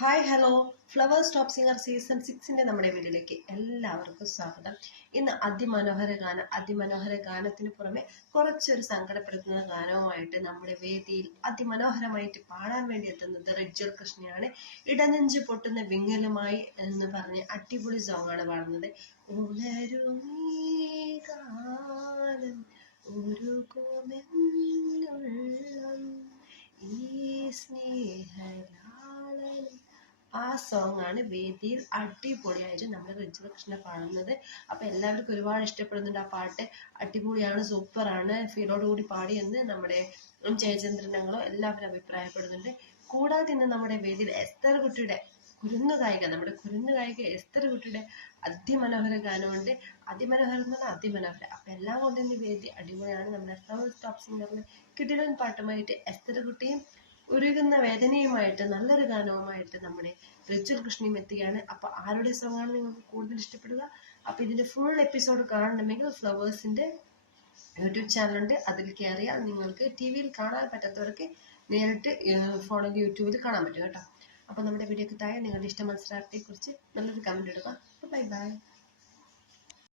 Hi hello Flowers top singer season സിക്സിന്റെ നമ്മുടെ വീട്ടിലേക്ക് എല്ലാവർക്കും സ്വാഗതം. ഇന്ന് അതിമനോഹര ഗാനം അതിമനോഹര ഗാനത്തിന് പുറമെ കുറച്ചൊരു സങ്കടപ്പെടുത്തുന്ന ഗാനവുമായിട്ട് നമ്മുടെ വേദിയിൽ അതിമനോഹരമായിട്ട് പാടാൻ വേണ്ടി എത്തുന്നത് റിജ്വൽ കൃഷ്ണയാണ്. ഇടനെഞ്ച് പൊട്ടുന്ന വിങ്ങലുമായി എന്ന് പറഞ്ഞ് അടിപൊളി ആണ് പാടുന്നത്. ഉണരുമീ ഗാനം ഉരുകുമെന്നുള്ളം ആ സോങ് ആണ് വേദിയിൽ അടിപൊളിയായിട്ട് നമ്മൾ റിജു കൃഷ്ണ പാടുന്നത്. അപ്പൊ എല്ലാവർക്കും ഒരുപാട് ഇഷ്ടപ്പെടുന്നുണ്ട് ആ പാട്ട്. അടിപൊളിയാണ് സൂപ്പറാണ് പാടി പാടിയെന്ന് നമ്മുടെ ജയചന്ദ്രൻ ഞങ്ങളോ എല്ലാവരും അഭിപ്രായപ്പെടുന്നുണ്ട്. കൂടാതെ ഇന്ന് നമ്മുടെ വേദിയിൽ എസ്തർ കുട്ടിയുടെ കുരുന്നു ഗായിക നമ്മുടെ കുരുന്നു ഗായിക എസ്തർ കുട്ടിയുടെ അതിമനോഹര ഗാനമുണ്ട്. അതിമനോഹരം എന്ന് പറഞ്ഞാൽ അതിമനോഹര. അപ്പൊ എല്ലാം കൊണ്ടും വേദി അടിപൊളിയാണ്. നമ്മുടെ ഫ്ലവേഴ്സ് ടോപ്പ് സിംഗറിലെ കിടിലൻ പാട്ടുമായിട്ട് എസ്തർ കുട്ടിയും ഉരുകുന്ന വേദനയുമായിട്ട് നല്ലൊരു ഗാനവുമായിട്ട് നമ്മുടെ റിച്ചൽ കൃഷ്ണയും എത്തുകയാണ്. അപ്പൊ ആരുടെ സോങ് ആണ് നിങ്ങൾക്ക് കൂടുതൽ ഇഷ്ടപ്പെടുക? അപ്പൊ ഇതിന്റെ ഫുൾ എപ്പിസോഡ് കാണണമെങ്കിൽ ഫ്ലവേഴ്സിന്റെ യൂട്യൂബ് ചാനലുണ്ട്. അതിൽ കയറിയാൽ നിങ്ങൾക്ക് ടി വിയിൽ കാണാൻ പറ്റാത്തവർക്ക് നേരിട്ട് ഫോണിൽ യൂട്യൂബിൽ കാണാൻ പറ്റും കേട്ടോ. അപ്പോൾ നമ്മുടെ വീഡിയോക്ക് താഴെ നിങ്ങളുടെ ഇഷ്ട മത്സരാർത്ഥിയെക്കുറിച്ച് നല്ലൊരു കമന്റ് ഇടുക. Bye bye